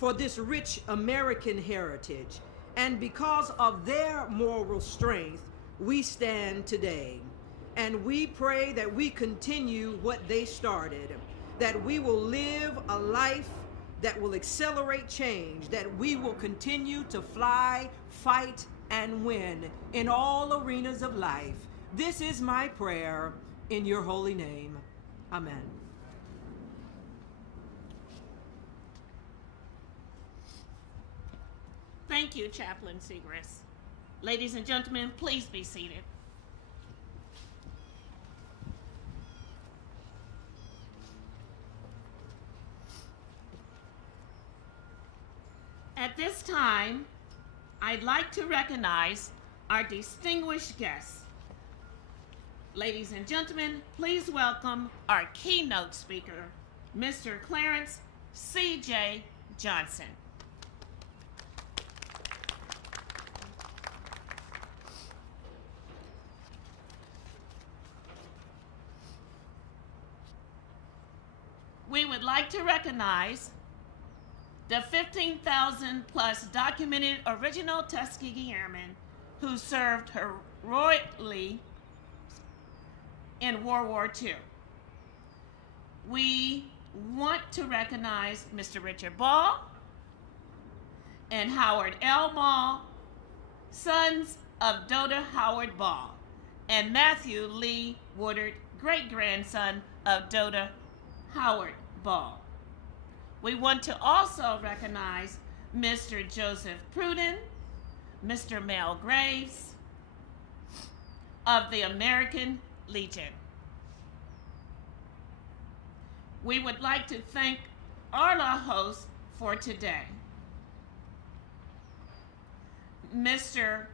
for this rich American heritage, and because of their moral strength, we stand today. And we pray that we continue what they started, that we will live a life that will accelerate change, that we will continue to fly, fight, and win in all arenas of life. This is my prayer in your holy name. Amen. Thank you, Chaplain Segrist. Ladies and gentlemen, please be seated. At this time, I'd like to recognize our distinguished guests. Ladies and gentlemen, please welcome our keynote speaker, Mr. Clarence C.J. Johnson. We would like to recognize the 15,000 plus documented original Tuskegee Airmen who served heroically in World War II. We want to recognize Mr. Richard Ball and Howard L. Ball, sons of Doda Howard Ball, and Matthew Lee Woodard, great-grandson of Doda Howard Ball. We want to also recognize Mr. Joseph Pruden, Mr. Mel Graves of the American Legion. We would like to thank our hosts for today. Mr.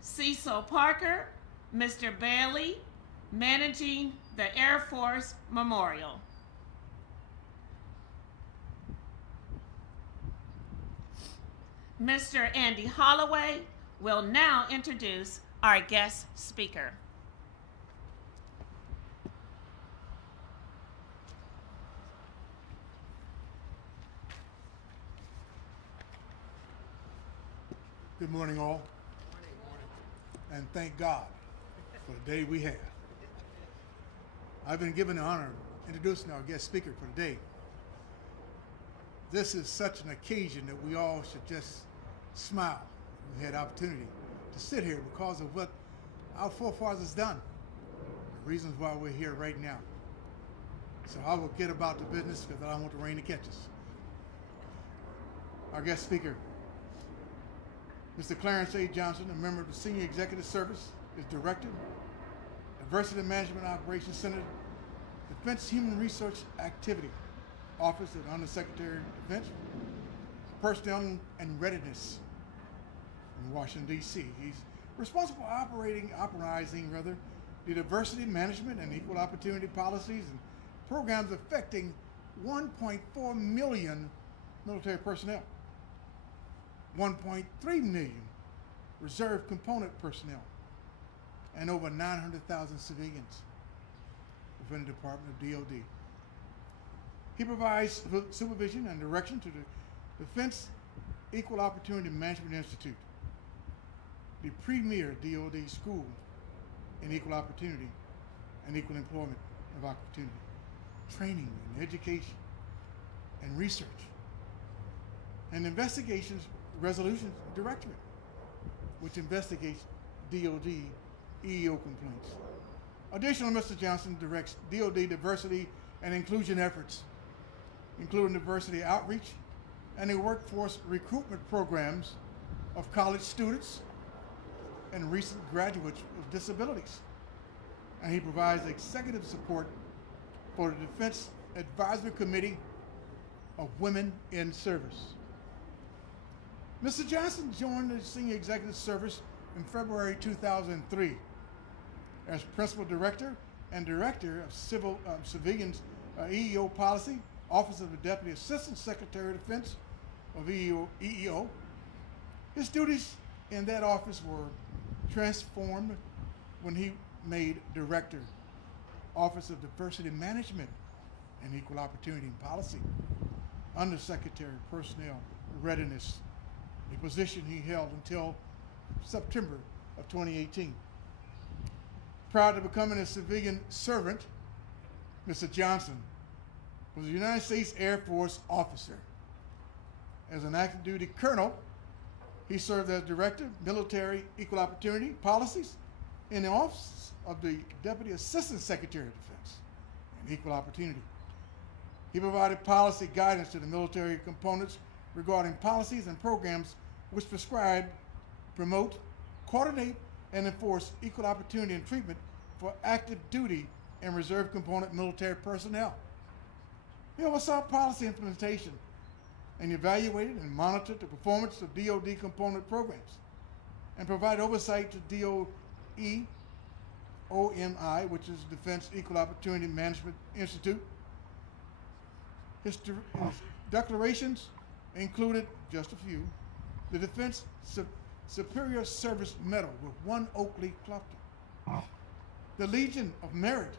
Cecil Parker, Mr. Bailey, managing the Air Force Memorial. Mr. Andy Holloway will now introduce our guest speaker. Good morning, all. And thank God for the day we have. I've been given the honor of introducing our guest speaker for the day. This is such an occasion that we all should just smile. We had opportunity to sit here because of what our forefathers done, the reasons why we're here right now. So I will get about the business because I don't want the rain to catch us. Our guest speaker, Mr. Clarence A. Johnson, a member of the Senior Executive Service, is Director, Diversity Management Operations Center, Defense Human Research Activity, Office of the Undersecretary of Defense, Personnel and Readiness in Washington, D.C. He's responsible for operating the diversity management and equal opportunity policies and programs affecting 1.4 million military personnel, 1.3 million reserve component personnel, and over 900,000 civilians within the Department of DoD. He provides supervision and direction to the Defense Equal Opportunity Management Institute, the premier DoD school in equal opportunity and equal employment of opportunity, training and education and research, and Investigations Resolution Directorate, which investigates DoD EEO complaints. Additionally, Mr. Johnson directs DoD diversity and inclusion efforts, including diversity outreach and the workforce recruitment programs of college students and recent graduates with disabilities. And he provides executive support for the Defense Advisory Committee of Women in Service. Mr. Johnson joined the Senior Executive Service in February 2003 as Principal Director and Director of Civilians EEO Policy, Office of the Deputy Assistant Secretary of Defense of EEO. His duties in that office were transformed when he made Director, Office of Diversity Management and Equal Opportunity and Policy, Undersecretary of Personnel Readiness, a position he held until September of 2018. Prior to becoming a civilian servant, Mr. Johnson was a United States Air Force officer. As an active duty colonel, he served as Director of Military Equal Opportunity Policies in the Office of the Deputy Assistant Secretary of Defense and Equal Opportunity. He provided policy guidance to the military components regarding policies and programs which prescribe, promote, coordinate, and enforce equal opportunity and treatment for active duty and reserve component military personnel. He oversaw policy implementation and evaluated and monitored the performance of DoD component programs and provided oversight to DOE OMI, which is Defense Equal Opportunity Management Institute. His declarations included, just a few, the Defense Superior Service Medal with 1 oak leaf cluster, the Legion of Merit,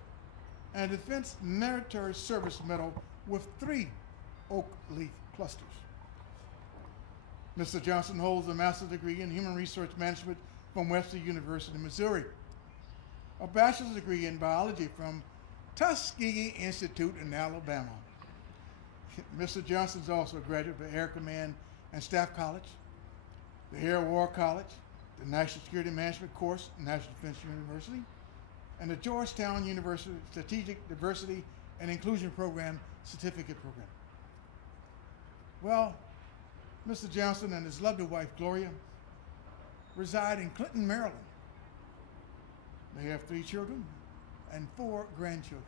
and a Defense Military Service Medal with 3 oak leaf clusters. Mr. Johnson holds a master's degree in Human Resource Management from Webster University, Missouri, a bachelor's degree in biology from Tuskegee Institute in Alabama. Mr. Johnson is also a graduate of the Air Command and Staff College, the Air War College, the National Security Management course, National Defense University, and the Georgetown University Strategic Diversity and Inclusion Program Certificate Program. Well, Mr. Johnson and his lovely wife, Gloria, reside in Clinton, Maryland. They have 3 children and 4 grandchildren.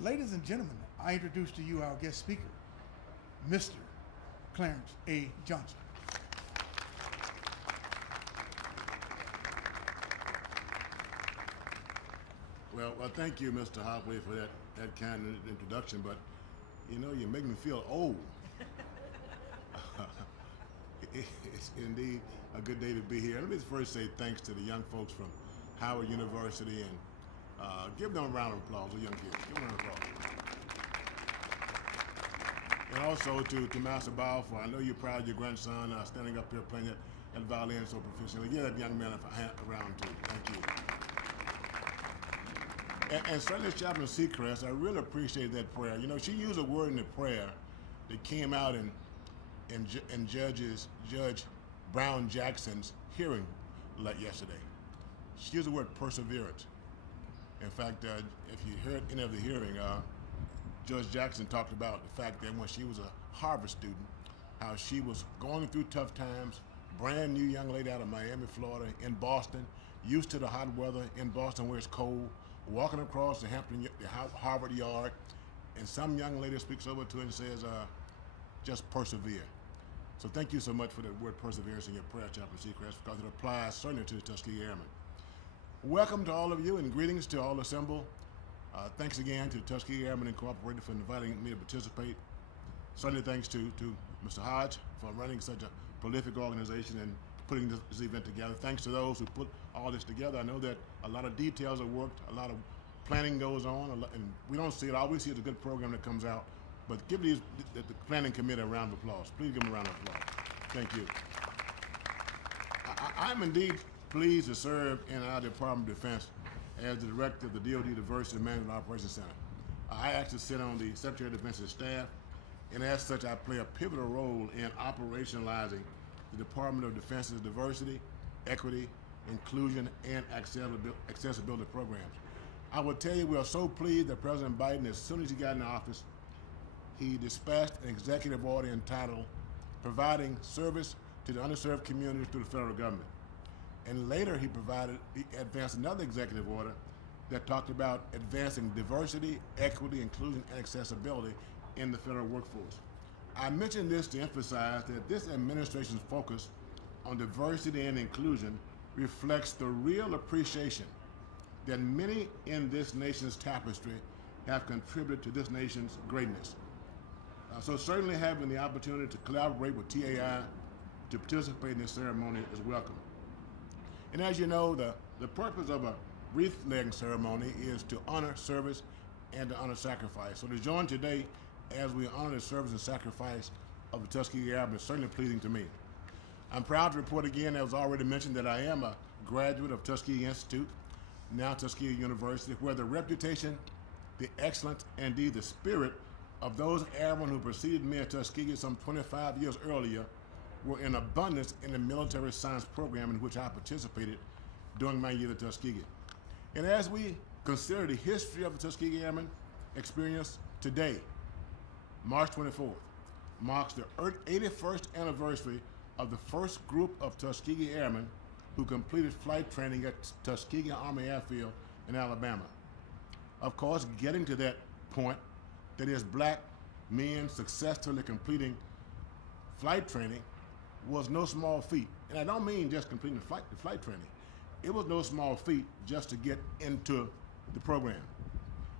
Ladies and gentlemen, I introduce to you our guest speaker, Mr. Clarence A. Johnson. Well, thank you, Mr. Hopley, for that kind of introduction, but you know, you make me feel old. It's indeed a good day to be here. Let me first say thanks to the young folks from Howard University and give them a round of applause, the young kids. Give them a round of applause. And also to Master Balfour, I know you're proud of your grandson standing up here playing that violin so proficiently. Give that young man a hand around too. Thank you. And certainly Chaplain Seacrest, I really appreciate that prayer. You know, she used a word in the prayer that came out in Judge Brown Jackson's hearing yesterday. She used the word perseverance. In fact, if you heard any of the hearing, Judge Jackson talked about the fact that when she was a Harvard student, how she was going through tough times, brand new young lady out of Miami, Florida, in Boston, used to the hot weather in Boston where it's cold, walking across the Harvard yard, and some young lady speaks over to her and says, just persevere. So thank you so much for that word perseverance in your prayer, Chaplain Seacrest, because it applies certainly to the Tuskegee Airmen. Welcome to all of you and greetings to all assembled. Thanks again to the Tuskegee Airmen Incorporated for inviting me to participate. Certainly thanks to Mr. Hodge for running such a prolific organization and putting this event together. Thanks to those who put all this together. I know that a lot of details are worked, a lot of planning goes on, and we don't see it. All we see is a good program that comes out. But give the planning committee a round of applause. Please give them a round of applause. Thank you. I'm indeed pleased to serve in our Department of Defense as the director of the DoD Diversity Management Operations Center. I actually sit on the Secretary of Defense's staff, and as such, I play a pivotal role in operationalizing the Department of Defense's diversity, equity, inclusion, and accessibility programs. I will tell you, we are so pleased that President Biden, as soon as he got in office, he dispatched an executive order entitled Providing Service to the Underserved Communities through the Federal Government. And later he advanced another executive order that talked about advancing diversity, equity, inclusion, and accessibility in the federal workforce. I mention this to emphasize that this administration's focus on diversity and inclusion reflects the real appreciation that many in this nation's tapestry have contributed to this nation's greatness. So certainly having the opportunity to collaborate with TAI to participate in this ceremony is welcome. And as you know, the purpose of a wreath-laying ceremony is to honor service and to honor sacrifice. So to join today as we honor the service and sacrifice of the Tuskegee Airmen is certainly pleasing to me. I'm proud to report again, as was already mentioned, that I am a graduate of Tuskegee Institute, now Tuskegee University, where the reputation, the excellence, and indeed the spirit of those airmen who preceded me at Tuskegee some 25 years earlier were in abundance in the military science program in which I participated during my year at Tuskegee. And as we consider the history of the Tuskegee Airmen experience today, March 24th marks the 81st anniversary of the first group of Tuskegee Airmen who completed flight training at Tuskegee Army Airfield in Alabama. Of course, getting to that point, that is, black men successfully completing flight training, was no small feat. And I don't mean just completing the flight training. It was no small feat just to get into the program.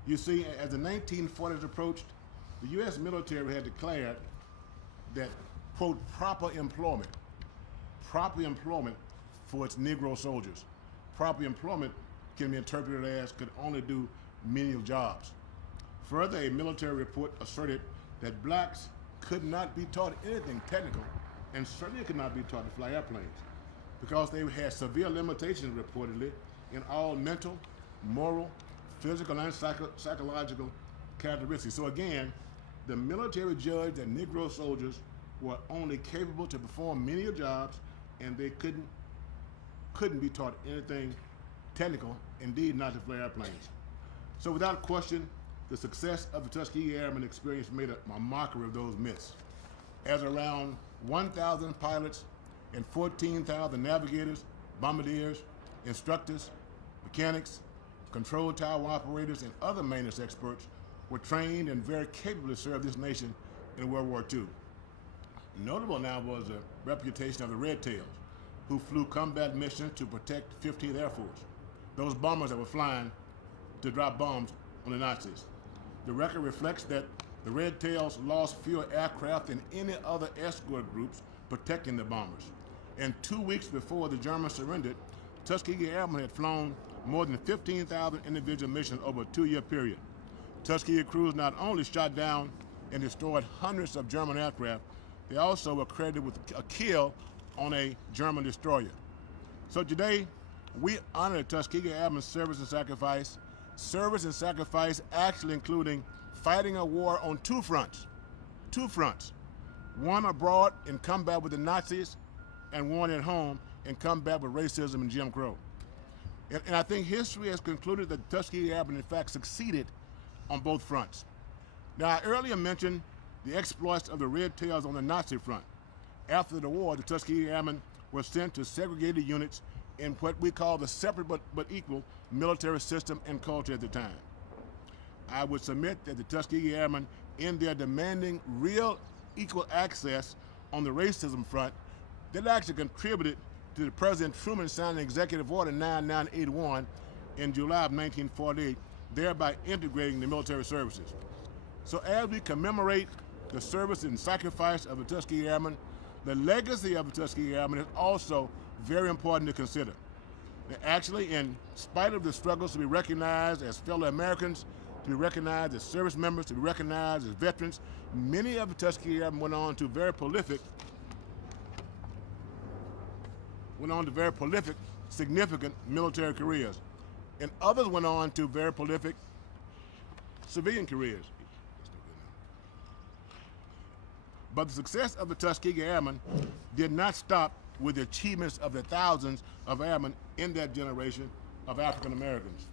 You see, as the 1940s approached, the U.S. military had declared that, quote, proper employment for its Negro soldiers. Proper employment can be interpreted as could only do menial jobs. Further, a military report asserted that blacks could not be taught anything technical and certainly could not be taught to fly airplanes because they had severe limitations reportedly in all mental, moral, physical, and psychological characteristics. So again, the military judged that Negro soldiers were only capable to perform menial jobs and they couldn't be taught anything technical, indeed not to fly airplanes. So without question, the success of the Tuskegee Airmen experience made a mockery of those myths, as around 1,000 pilots and 14,000 navigators, bombardiers, instructors, mechanics, control tower operators, and other maintenance experts were trained and very capable to serve this nation in World War II. Notable now was the reputation of the Red Tails, who flew combat missions to protect 15th Air Force, those bombers that were flying to drop bombs on the Nazis. The record reflects that the Red Tails lost fewer aircraft than any other escort groups protecting the bombers. And 2 weeks before the Germans surrendered, Tuskegee Airmen had flown more than 15,000 individual missions over a 2-year period. Tuskegee crews not only shot down and destroyed hundreds of German aircraft, they also were credited with a kill on a German destroyer. So today, we honor the Tuskegee Airmen's service and sacrifice actually including fighting a war on two fronts, one abroad in combat with the Nazis and one at home in combat with racism and Jim Crow. And I think history has concluded that the Tuskegee Airmen in fact succeeded on both fronts. Now, I earlier mentioned the exploits of the Red Tails on the Nazi front. After the war, the Tuskegee Airmen were sent to segregated units in what we call the separate but equal military system and culture at the time. I would submit that the Tuskegee Airmen, in their demanding real equal access on the racism front, that actually contributed to the President Truman signing Executive Order 9981 in July of 1948, thereby integrating the military services. So as we commemorate the service and sacrifice of the Tuskegee Airmen, the legacy of the Tuskegee Airmen is also very important to consider. Actually, in spite of the struggles to be recognized as fellow Americans, to be recognized as service members, to be recognized as veterans, many of the Tuskegee Airmen went on to very prolific, significant military careers. And others went on to very prolific civilian careers. But the success of the Tuskegee Airmen did not stop with the achievements of the thousands of airmen in that generation of African Americans.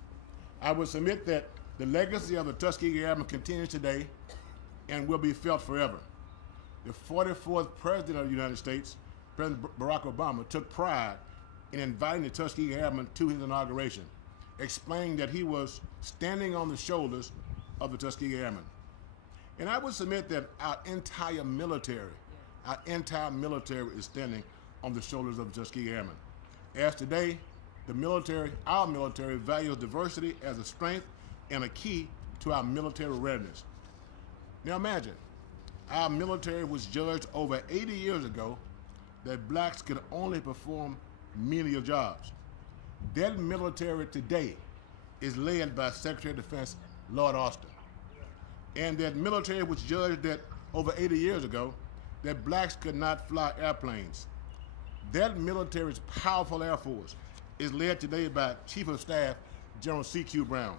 I would submit that the legacy of the Tuskegee Airmen continues today and will be felt forever. The 44th President of the United States, President Barack Obama, took pride in inviting the Tuskegee Airmen to his inauguration, explaining that he was standing on the shoulders of the Tuskegee Airmen. And I would submit that our entire military is standing on the shoulders of the Tuskegee Airmen. As today, our military values diversity as a strength and a key to our military readiness. Now imagine, our military was judged over 80 years ago that blacks could only perform menial jobs. That military today is led by Secretary of Defense Lloyd Austin. and that military was judged that over 80 years ago that blacks could not fly airplanes. That military's powerful Air Force is led today by Chief of Staff General C.Q. Brown.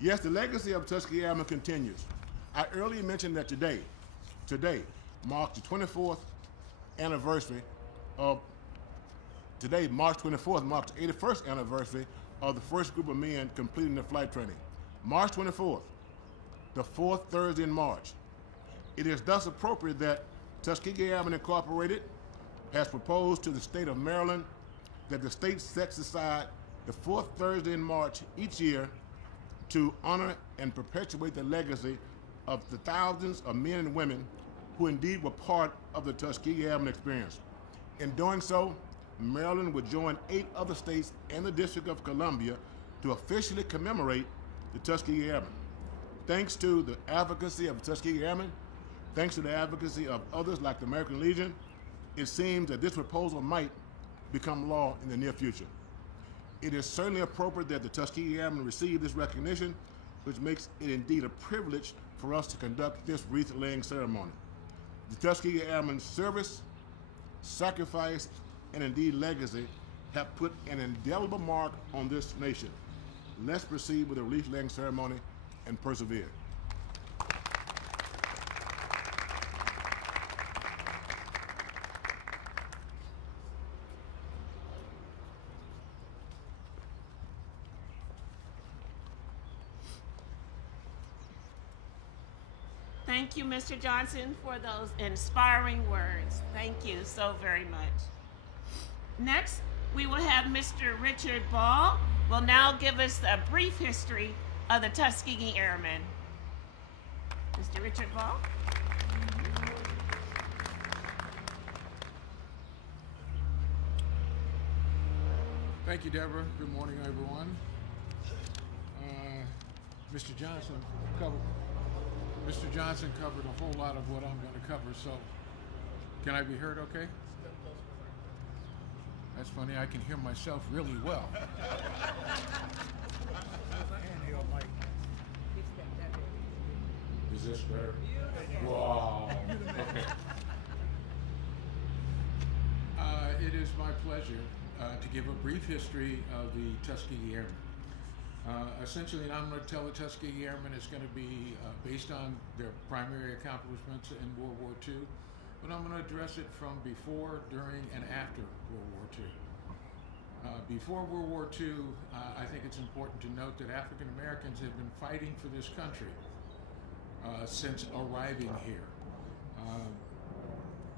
Yes, the legacy of Tuskegee Airmen continues. I earlier mentioned that today marks the 24th anniversary of, today, March 24th, marks the 81st anniversary of the first group of men completing their flight training. March 24th, the fourth Thursday in March. It is thus appropriate that Tuskegee Airmen Incorporated has proposed to the state of Maryland that the state sets aside the fourth Thursday in March each year to honor and perpetuate the legacy of the thousands of men and women who indeed were part of the Tuskegee Airmen experience. In doing so, Maryland would join 8 other states and the District of Columbia to officially commemorate the Tuskegee Airmen. Thanks to the advocacy of Tuskegee Airmen, thanks to the advocacy of others like the American Legion, it seems that this proposal might become law in the near future. It is certainly appropriate that the Tuskegee Airmen receive this recognition, which makes it indeed a privilege for us to conduct this wreath-laying ceremony. The Tuskegee Airmen's service, sacrifice, and indeed legacy have put an indelible mark on this nation. Let's proceed with the wreath-laying ceremony and persevere. Thank you, Mr. Johnson, for those inspiring words. Thank you so very much. Next, we will have Mr. Richard Ball will now give us a brief history of the Tuskegee Airmen. Mr. Richard Ball. Thank you, Deborah. Good morning, everyone. Mr. Johnson covered a whole lot of what I'm going to cover, so can I be heard okay? That's funny, I can hear myself really well. Is this better? Wow. Okay. It is my pleasure to give a brief history of the Tuskegee Airmen. Essentially, I'm going to tell the Tuskegee Airmen is going to be based on their primary accomplishments in World War II, but I'm going to address it from before, during, and after World War II. Before World War II, I think it's important to note that African Americans have been fighting for this country since arriving here.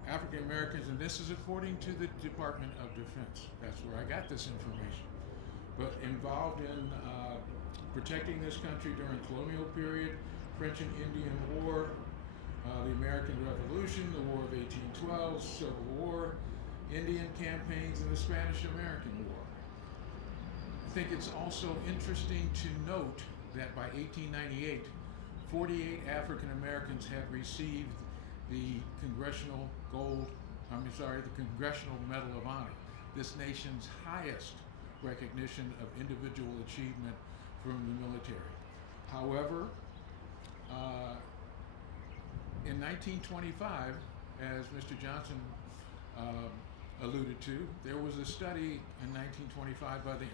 African Americans, and this is according to the Department of Defense, that's where I got this information, but involved in protecting this country during colonial period, French and Indian War, the American Revolution, the War of 1812, Civil War, Indian campaigns, and the Spanish-American War. I think it's also interesting to note that by 1898, 48 African Americans had received the Congressional Medal of Honor, this nation's highest recognition of individual achievement from the military. However, in 1925, as Mr. Johnson alluded to, there was a study in 1925 by the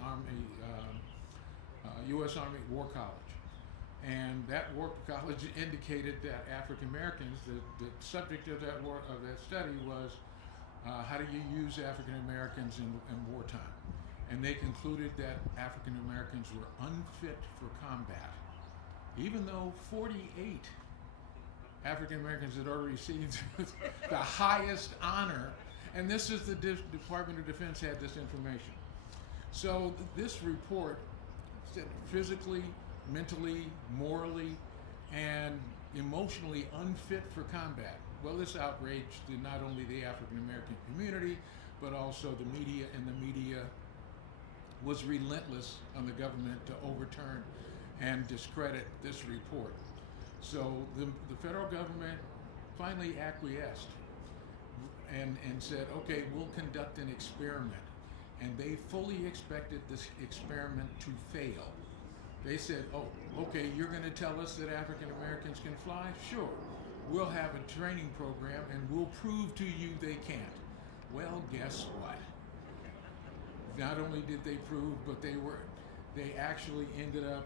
U.S. Army War College. And that War College indicated that African Americans, the subject of that study was how do you use African Americans in wartime? And they concluded that African Americans were unfit for combat, even though 48 African Americans had already received the highest honor, and this is the Department of Defense had this information. So this report said physically, mentally, morally, and emotionally unfit for combat. Well, this outraged not only the African American community, but also the media, and the media was relentless on the government to overturn and discredit this report. So the federal government finally acquiesced and said, okay, we'll conduct an experiment. And they fully expected this experiment to fail. They said, oh, okay, you're going to tell us that African Americans can fly? Sure. We'll have a training program and we'll prove to you they can't. Well, guess what? Not only did they prove, but they actually ended up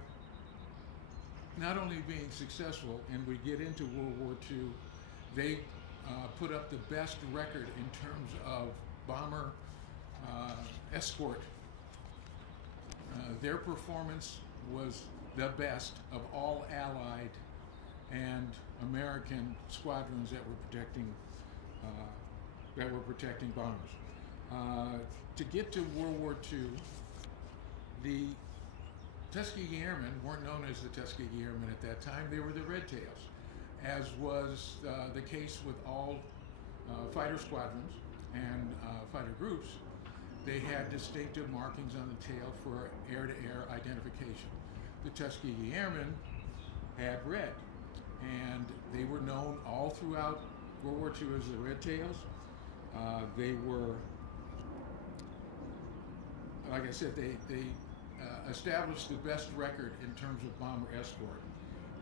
not only being successful, and we get into World War II, they put up the best record in terms of bomber escort. Their performance was the best of all Allied and American squadrons that were protecting bombers. To get to World War II, the Tuskegee Airmen weren't known as the Tuskegee Airmen at that time. They were the Red Tails, as was the case with all fighter squadrons and fighter groups. They had distinctive markings on the tail for air-to-air identification. The Tuskegee Airmen had red, and they were known all throughout World War II as the Red Tails. They were, like I said, they established the best record in terms of bomber escort.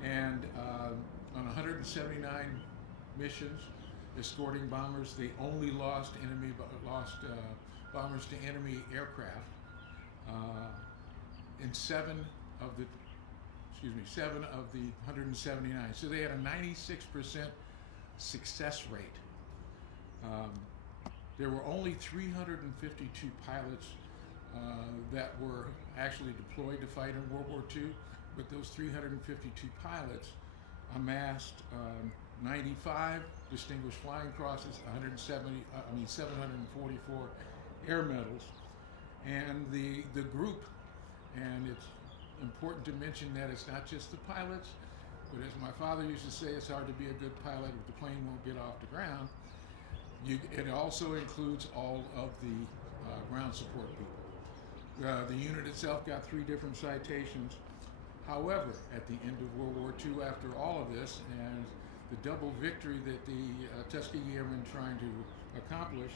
And on 179 missions escorting bombers, they only lost bombers to enemy aircraft in seven of the 179. So they had a 96% success rate. There were only 352 pilots that were actually deployed to fight in World War II, but those 352 pilots amassed 95 distinguished flying crosses, 744 air medals, and the group. And it's important to mention that it's not just the pilots, but as my father used to say, it's hard to be a good pilot if the plane won't get off the ground. It also includes all of the ground support people. The unit itself got 3 different citations. However, at the end of World War II, after all of this, and the double victory that the Tuskegee Airmen trying to accomplish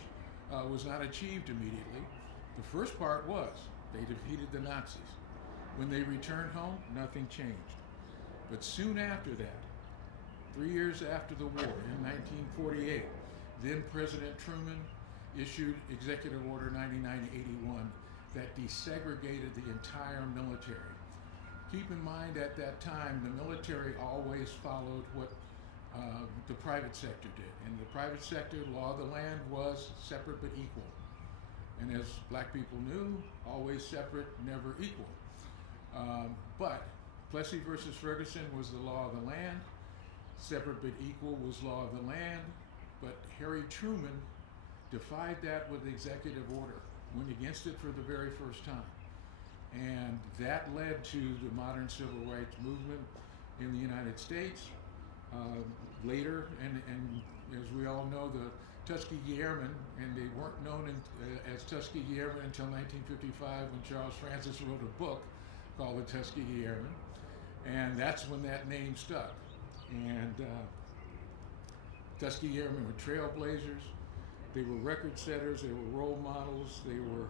was not achieved immediately. The first part was they defeated the Nazis. When they returned home, nothing changed. But soon after that, 3 years after the war, in 1948, then President Truman issued Executive Order 9981 that desegregated the entire military. Keep in mind, at that time, the military always followed what the private sector did. In the private sector, law of the land was separate but equal. And as black people knew, always separate, never equal. But Plessy versus Ferguson was the law of the land. Separate but equal was law of the land. But Harry Truman defied that with executive order, went against it for the very first time. And that led to the modern civil rights movement in the United States. Later, and as we all know, the Tuskegee Airmen, and they weren't known as Tuskegee Airmen until 1955 when Charles Francis wrote a book called the Tuskegee Airmen. And that's when that name stuck. And Tuskegee Airmen were trailblazers. They were record setters. They were role models. They were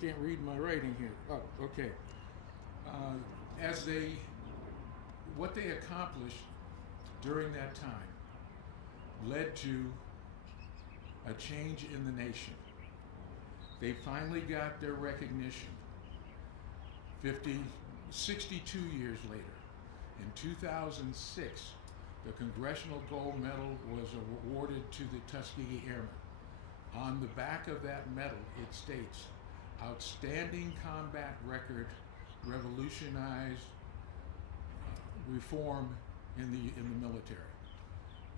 can't read my writing here. Oh, okay. What they accomplished during that time led to a change in the nation. They finally got their recognition 62 years later. In 2006, the Congressional Gold Medal was awarded to the Tuskegee Airmen. On the back of that medal, it states, "Outstanding combat record, revolutionized reform in the military."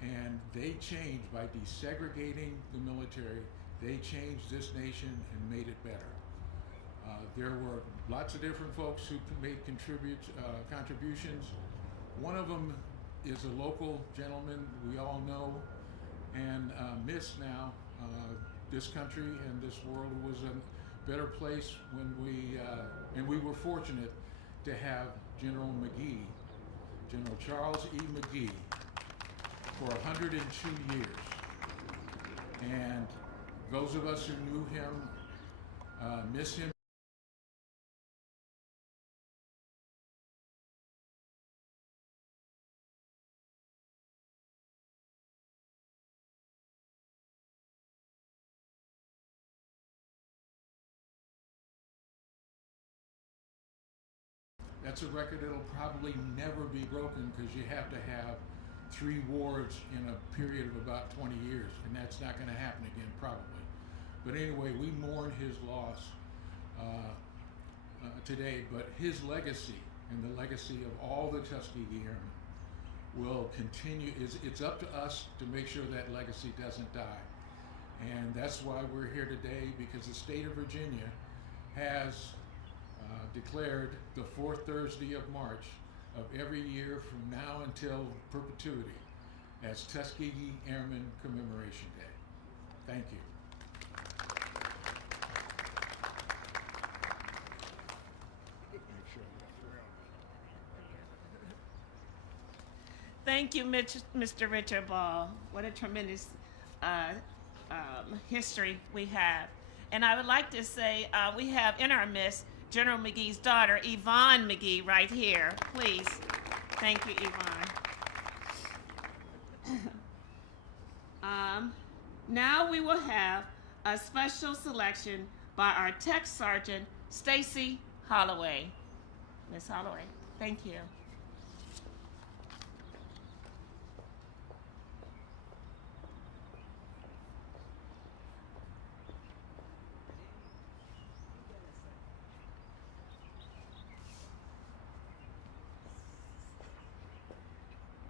And they changed by desegregating the military. They changed this nation and made it better. There were lots of different folks who made contributions. One of them is a local gentleman we all know and miss now. This country and this world was a better place when and we were fortunate to have General McGee, General Charles E. McGee, for 102 years. And those of us who knew him Miss him. That's a record that'll probably never be broken because you have to have 3 wards in a period of about 20 years, and that's not going to happen again probably. But anyway, we mourn his loss today, but his legacy and the legacy of all the Tuskegee Airmen will continue. It's up to us to make sure that legacy doesn't die. And that's why we're here today, because the state of Virginia has declared the 4th Thursday of March of every year from now until perpetuity as Tuskegee Airmen Commemoration Day. Thank you. Thank you, Mr. Richard Ball. What a tremendous history we have. And I would like to say we have in our midst General McGee's daughter, Yvonne McGee, right here. Please. Thank you, Yvonne. Now we will have a special selection by our Tech Sergeant, Stacy Holloway. Miss Holloway, thank you.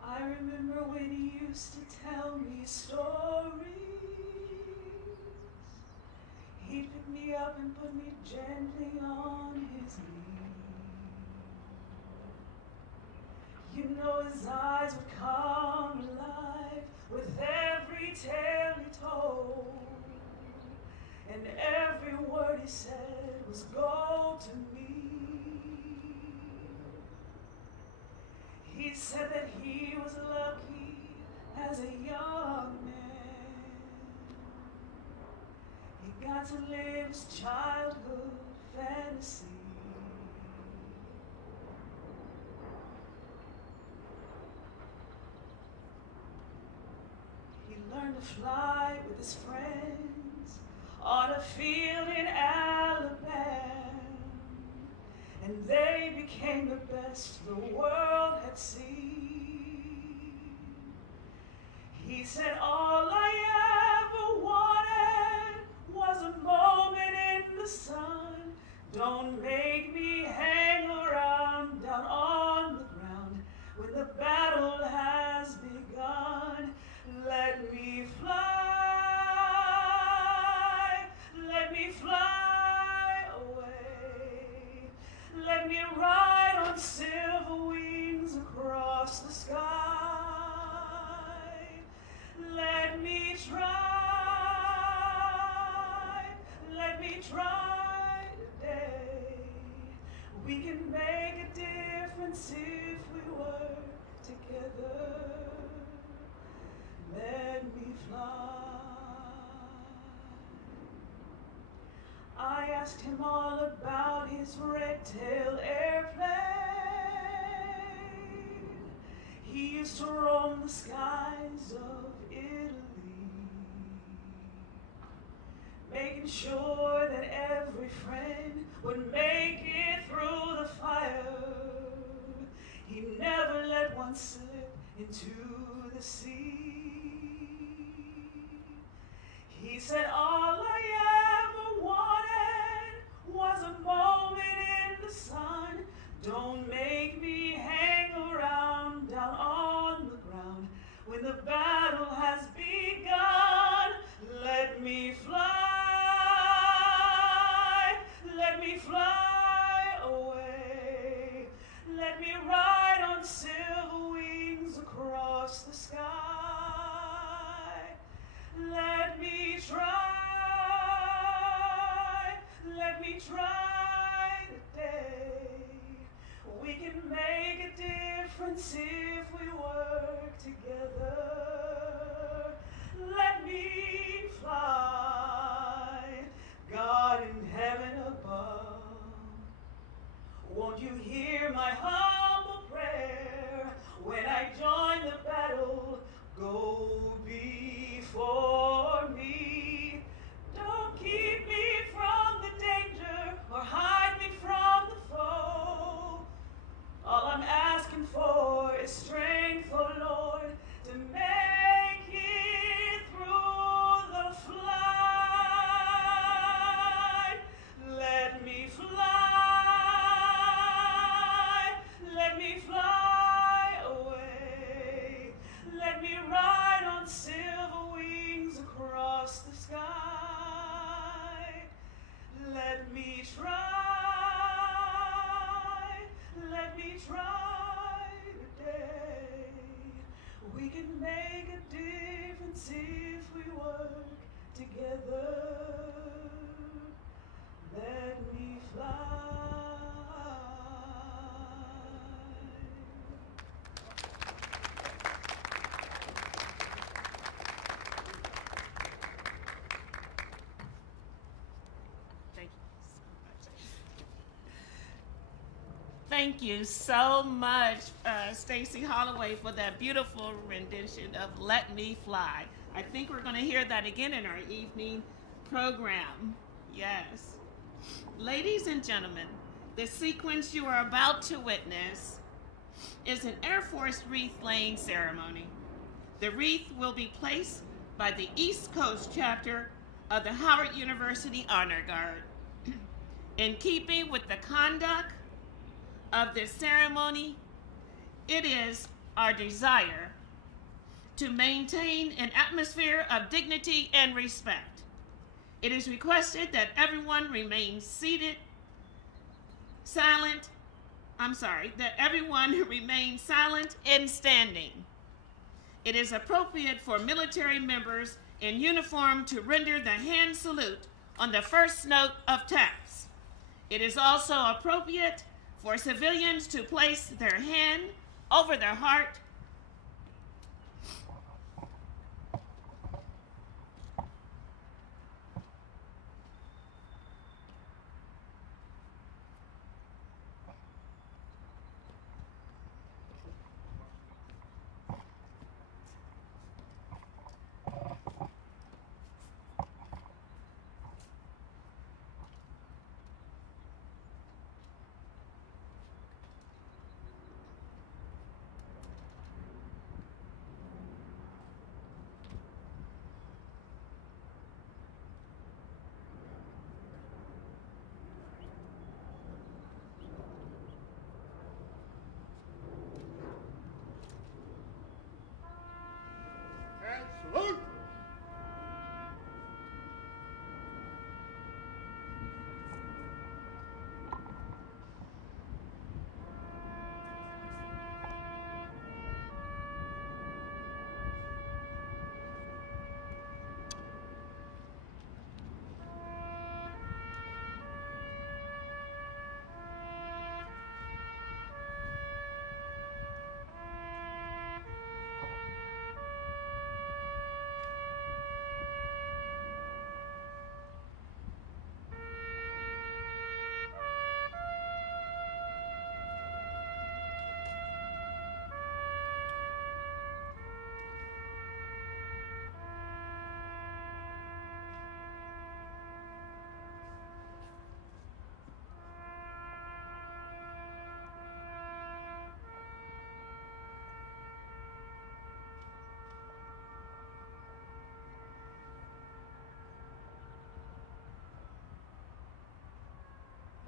I remember when he used to tell me stories. He'd pick me up and put me gently on his knee. You know his eyes would come alive with every tale he told. And every word he said was gold to me. He said that he was lucky as a young man. He got to live his childhood fantasy. He learned to fly with his friends on a field in Alabama. And they became the best the world had seen. He said, all I ever wanted was a moment in the sun. Don't make me hang around down on the ground when the battle has begun. Let me fly, let me fly away. Let me ride on silver wings across the sky. Let me try today. We can make a difference if we work together. Let me fly. I asked him all about his red-tailed airplane. He used to roam the skies of Italy, making sure that every friend would make it through the fire. He never let one slip into the sea. He said, all I ever wanted was a moment in the sun. Don't make me hang around down on the ground when the battle has begun. Let me fly away. Let me ride on silver wings across the sky. Let me try today. We can make a difference if we work together. Let me fly. God in heaven difference if we work together. Let me fly. Thank you so much, Stacey Holloway, for that beautiful rendition of Let Me Fly. I think we're going to hear that again in our evening program. Yes. Ladies and gentlemen, the sequence you are about to witness is an Air Force wreath laying ceremony. The wreath will be placed by the East Coast chapter of the Howard University Honor Guard. In keeping with the conduct of this ceremony, it is our desire to maintain an atmosphere of dignity and respect. It is requested that everyone remain that everyone remain silent and standing. It is appropriate for military members in uniform to render the hand salute on the first note of taps. It is also appropriate for civilians to place their hand over their heart Salute!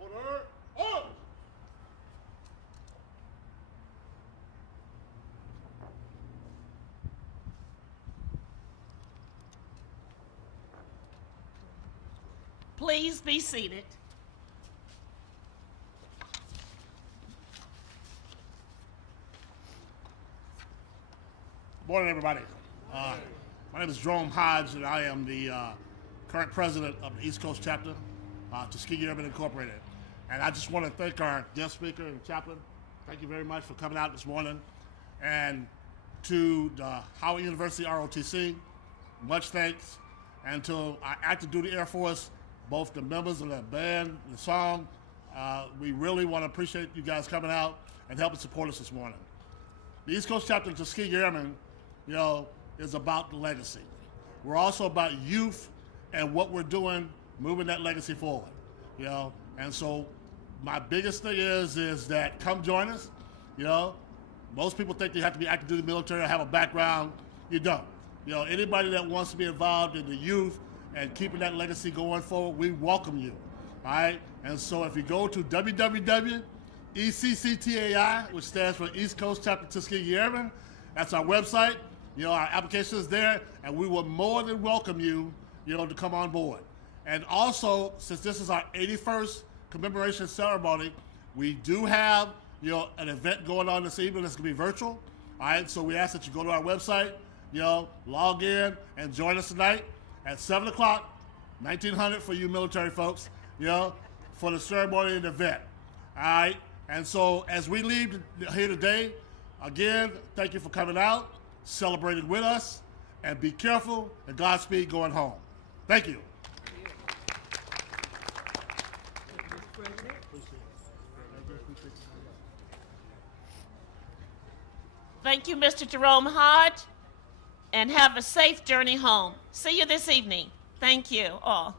Order! On! Please be seated. Morning, everybody. My name is Jerome Hodge, and I am the current president of the East Coast Chapter, Tuskegee Airmen Incorporated. And I just want to thank our guest speaker and chaplain. Thank you very much for coming out this morning. And to the Howard University ROTC, much thanks. And to our active duty Air Force, both the members of the band, the song, we really want to appreciate you guys coming out and helping support us this morning. The East Coast Chapter of Tuskegee Airmen, is about the legacy. We're also about youth and what we're doing, moving that legacy forward, And so my biggest thing is that come join us, Most people think they have to be active duty military or have a background. You don't. Anybody that wants to be involved in the youth and keeping that legacy going forward, we welcome you, all right? And so if you go to www.ECCTAI, which stands for East Coast Chapter Tuskegee Airmen, that's our website. Our application is there, and we will more than welcome you, to come on board. And also, since this is our 81st commemoration ceremony, we do have, an event going on this evening that's going to be virtual. All right, so we ask that you go to our website, log in and join us tonight at 7 o'clock, 1900 for you military folks, for the ceremony and event. All right? And so as we leave here today, again, thank you for coming out, celebrating with us, and be careful, and Godspeed going home. Thank you. Thank you, Mr. Jerome Hodge, and have a safe journey home. See you this evening. Thank you all.